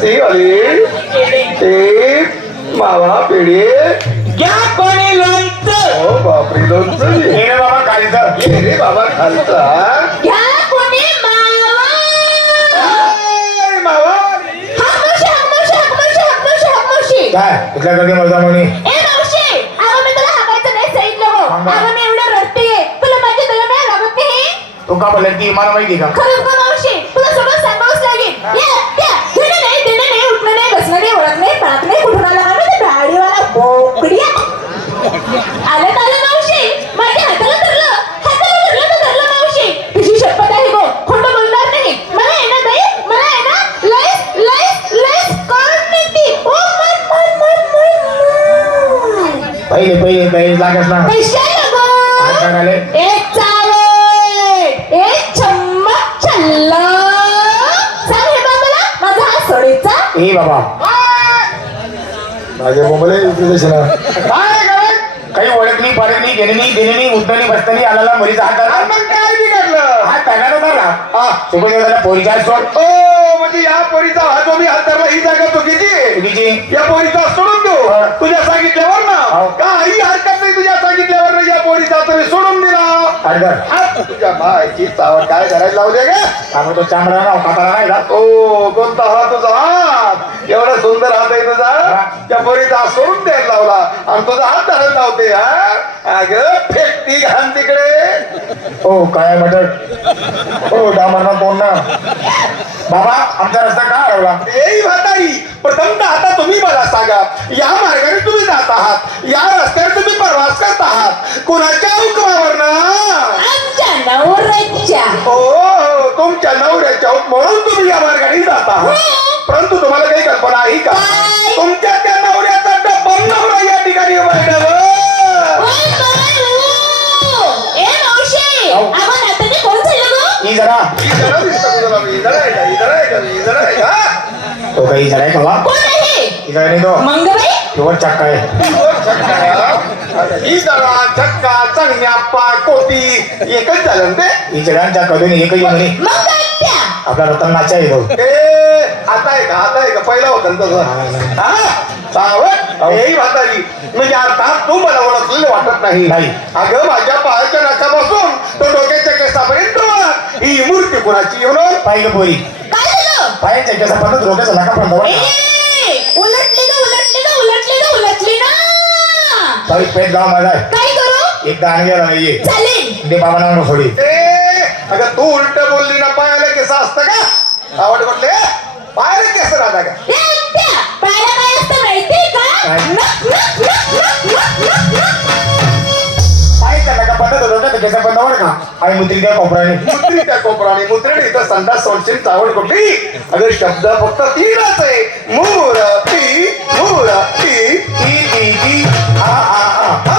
लस्सी वाली ते मावा पेढे घ्या कोणी लोणचं. हो बापरे लोणचं हे रे बाबा खालचं. रे बाबा खालचा घ्या कोणी मावा. मावा हाकमावशी, हाकमावशी, हाकमावशी, हाकमावशी, हाकमावशी. काय कुठल्या कधी मजा म्हणे ए मावशी, अगं मी तुला हाकायचं नाही सांगितलं हो. सांगा. अगं मी एवढं रडतेय, तुला माझ्या दरम्यान लागत नाही. तू का बोलला ती मला माहिती का? खरं का मावशी, तुला सगळं सांगावंच लागेल. देणं नाही, देणं नाही, उठणं नाही, बसणं नाही, ओळख नाही, पाहत नाही, कुठून आला का नाही, गाडीवाला बोकड्या. आलं का आलं मावशी, माझ्या हाताला धरलं तर धरलं मावशी. तुझी शपथ आहे गो, खोटं बोलणार नाही. मला आहे ना बाई, मला आहे ना लयच करून देते. ओ मन. पहिले लागत ना कशाला गो? काय करायले? एक चावट, एक चम्मच छल्ला. सांग हे बाबाला, माझा हात सोडायचा. ए बाबा माझे बोंबले ना काय काय काही ओळख नाही पाडत नाही देणे नाही देणे नाही उठणे नाही बसता नाही आला मरीचा हात धरला. मग काय बिघडलं हात पॅगाला धरला. हा सोबत एवढ्याला पोरीचा हात सोड. ओ म्हणजे या पोरीचा हा जो मी हात धरला ही जागा चुकीची आहे. तुझी या पोरीचा सोडून देऊ हा. तुझ्या सांगितल्यावर ना हो. काही हरकत नाही तुझ्या सांगितल्यावर ना या पोरीचा तुम्ही सोडून दिला अडगर तुझ्या मायची चावड काय करायला लावले का त्यामुळे तो चांगला ना कापाला नाही जात. ओ कोणता हा तुझा हात एवढा सुंदर हात आहे तुझा त्या पोरीचा हात सोडून द्यायला लावला आणि तुझा हात धरायला लावते हा अगं फेकती घाण तिकडे हो काय मटक हो डामरना तोंड ना बाबा आमचा रस्ता का हरवला? येई म्हातारी प्रथमतः आता तुम्ही मला सांगा या मार्गाने तुम्ही जात आहात या रस्त्यावर तुम्ही प्रवास करत आहात कुणाच्या हुकमावर ना आमच्या नवऱ्याच्या. हो तुमच्या नवऱ्याच्या म्हणून तुम्ही या मार्गाने जात आहात परंतु तुम्हाला काही कल्पना आहे का काय? तुमच्या त्या नवऱ्याचा डब्बा नवरा या ठिकाणी उभारण्यावर ए मावशी, आऊ. आम्हा नात्याने कोण झालं गं? ही जरा इधर आहे का तो काही जरा आहे का वा? कोण आहे? ही जरा नाही तो मंगबाई? किंवा चक्का आहे. ही जरा छक्का चांगण्याप्पा कोटी एकच झालं ना ही जगांच्या कधून एकही म्हणे मग काय त्या? आपला रतन नाचा आहे तो. ते आता आहे का पहिला होता ना तसं हा सावट हेही म्हातारी म्हणजे अर्थात तू मला ओळखलेलं वाटत नाही नाही. अगं माझ्या पायाच्या नखापासून तो डोक्याच्या केसापर्यंत ही मूर्ती कुणाची येऊन पाहिलं पोरी काय झालं? पायाच्या केसा पण डोक्याचा नका पण ए, उलटली ना. सॉरी पेट गाव माझा आहे. काय करू? एकदा आणलेला नाहीये चालेल. दे बाबा नाव सोडी. अगं तू उलट बोलली ना पायाला केस असतं का आवड कुठले पायाला केस राहता का ए, त्या, पायाला काय असतं माहितीये का? काय? नख. पायाच्या नका पण डोक्याचा केसा पण बरं का आणि मुत्री त्या कोपराने मुत्री त्या कोपराने मुत्रेने इथं संडास सोडशील चावड कुठली अगं शब्द फक्त तीनच आहे मूर्ती ती ती ती हा हा हा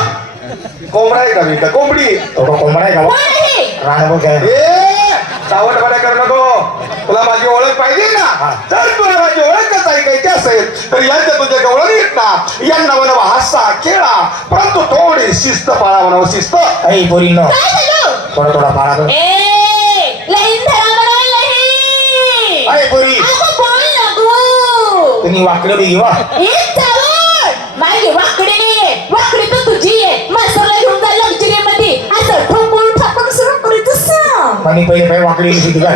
कोंबडा आहे का मी का कोंबडी तो का कोंबडा आहे का कोण आहे? राणबो काय ए चावट बड्या कर नको तुला माझी ओळख पाहिजे ना जर तुला माझी ओळखच ऐकायची असेल तर यांच्या तुझ्या गवळण येत ना यांना म्हणावा हसा खेळा परंतु थोडी शिस्त पाळा म्हणावं शिस्त ऐ पोरी नो काय झालं? थोडा थोडा पाळा तो. ए, लहीन धरा म्हणाल लहीन. ऐ पोरी अगं बोल नको. तुम्ही वाकडे घेवा एक चावट. माझी वाकडी नाहीये, वाकडी तर तुझी आहे. मास्तरला घेऊन जा लक्झरीमध्ये. असं ठाकून सुरू करायचं सांग. आणि पहिले वाकडे घेतली काय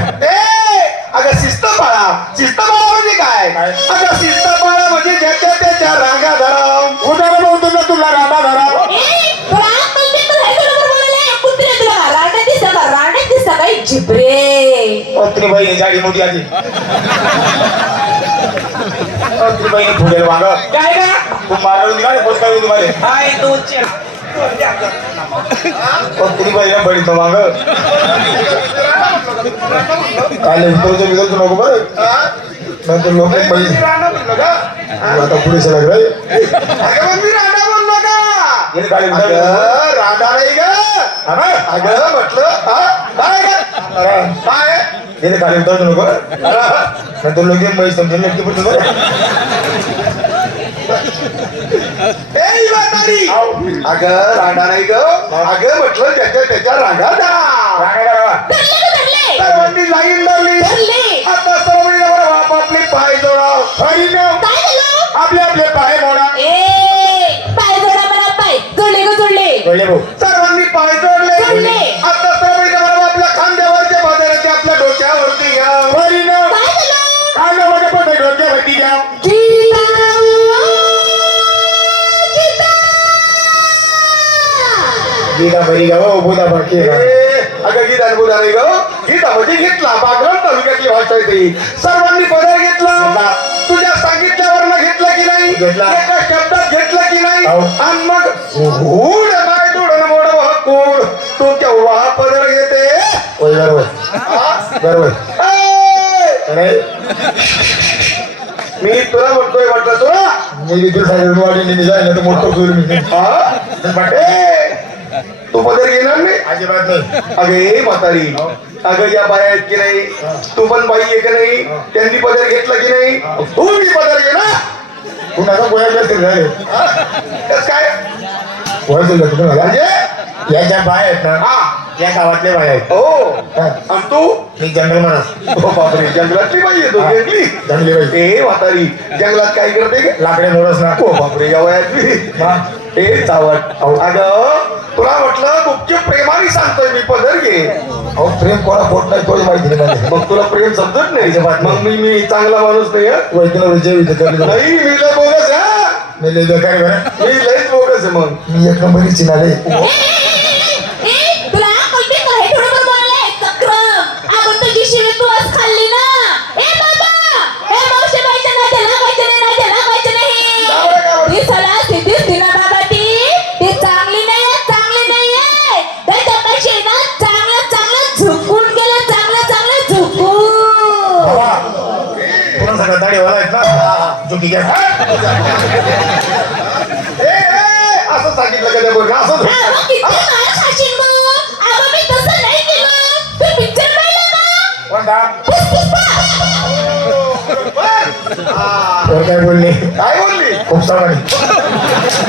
अगं शिस्त पाळा म्हणजे काय अगं शिस्त पाळा म्हणजे ज्याच्या त्याच्या रांगा धरा उदाहरण बोलतो ना तुला राधा धरा ए, राग म्हणते तर हे बरोबर बोलायला. कुत्रे तुला रांडे दिसता काही जिबरे. पत्री बहिणी जाडी मोठी आधी पत्री बहिणी फुडेल वांग काय का? तू मारवून निघाले पोच काय तुम्हाला हाय तू पत्री बहिणी बळीतो वांग काय उतरचं बिघडतो नको बरं नंतर लोक बळी आता पुढे सलग रे अगं मी रांडा बोललो का हे गाडी अगं रांडा नाही ग अगं म्हटलं काय हे गाडी उतरतो नको नंतर लोक बाई समजेल नक्की पडतो बरं अगं रांडा नाही ग अगं म्हटलं त्याच्या रांगा धरा सर्वांनी लाईन धरली धरली. आता सर्वांनी आपापले पाय जोडाव आपले पाय मोडा पाय जोडा मला पाय जोडले ग जोडले कळले भाऊ सर्वांनी पाय जोडले जोडले. आता बरोबर आपल्या खांद्यावरच्या बाजाराचे आपल्या डोक्यावरती घ्या परिणाम काय झालं काय ना माझ्या पण डोक्यावरती घ्या गीता बरी गाव बोधा बाकी अगं गीता बोला नाही ग गीता म्हणजे घेतला बागरण तालुक्यातली भाषा आहे ती सर्वांनी पदर घेतला तुझ्या सांगितल्यावर घेतला की नाही घेतला. एका शब्दात घेतलं की नाही हो. आणि मग हुड बाय दुडन मोड कोड तू केव्हा पदर घेते होय बरोबर हा? बरोबर ए! अरे मी तुला म्हणतोय म्हटलं तुला मी विद्युत साहेब वाढीने जायला तर मोठं करू मी हा? ए! तू पदर घेणार नाही अजिबात नाही अगे म्हातारी अगं या बाया आहेत की नाही तू पण बाई आहे की नाही त्यांनी पदर घेतला की नाही तू मी पदर घे ना कुणाला गोळ्या असतील झाले कसं काय गोळ्या दिलं तुम्ही मला म्हणजे याच्या बाय आहेत ना हा या गावातले बाय आहेत हो हा. आणि तू मी जंगल म्हणा हो बापरे जंगलातली बाई आहे तू हा. जंगली जंगली बाई ए म्हातारी जंगलात काय करते ग? लाकडे मोडस ना हो बापरे या वयात मी हा. ए चावट अगं तुला म्हटलं गुपचूप प्रेमाने सांगतोय मी पदर घे अहो प्रेम कोणा पोट नाही तोच माहिती नाही मला. मग तुला प्रेम समजत नाही अजिबात नाही. मग मी चांगला माणूस नाही हं? वैद्यला विजय विजय करले नाही मी लय बोगस हा मी लय बेकार बरं मी लयच बोगस आहे मग मी एक नंबरी चिनाले तुला कोणते काय थोडं बरं बोलायला चक्रम आपण तुझी शिवी तू आज खाल्ली ना ए बाबा ए मावशी बाईच्या नात्या लागायचं नाही नात्या लागायचं नाही ती सला सिद्धीच दिना बाबा ती चांगली नाहीये त्याच्यापाशी ना चांगलं झुकून गेलं चांगलं झुकून बाबा पुन्हा सगळं दाढी वाला आहेत ना चुकी घ्या असं सांगितलं का त्या बघा असं अगं किती मार खाशील गं अगं मी तसं नाही केलं तू पिक्चर पाहिला का कोणता पुष्पा वर काय बोलली काय बोलली खूप सामानी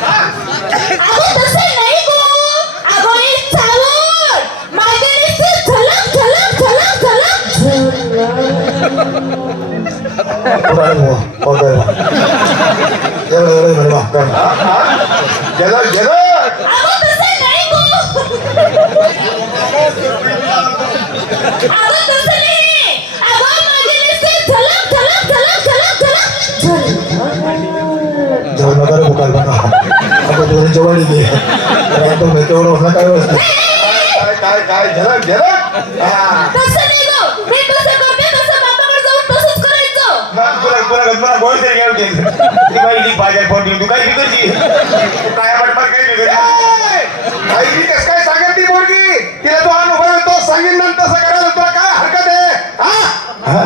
अगं तसं नाही गो अगं एक चावड माझ्या नुसतं झलक एवढं म्हणे माफ कर गेलं गेलं अगं तसं नाही गो अगं तसं नाही अगं माझ्या नुसतं झलक जेवण नका रे बुकाल बघा आपण दोन जेवण घे एकदम तेवढं असलं काय असतं काय झलक झलक तसं नाही गो मी कसं करते तसं बापाकडे जाऊन तसंच करायचं गोळ तरी घ्यावं ती बाई बाजार फोन देऊन तू काय बिघडची काय वाटपार काय बिघडली आई कसं काय सांगेल ती पोरगी तिला तो अनुभव येतो सांगेन नंतर तसं करायला तुला काय हरकत आहे हा हा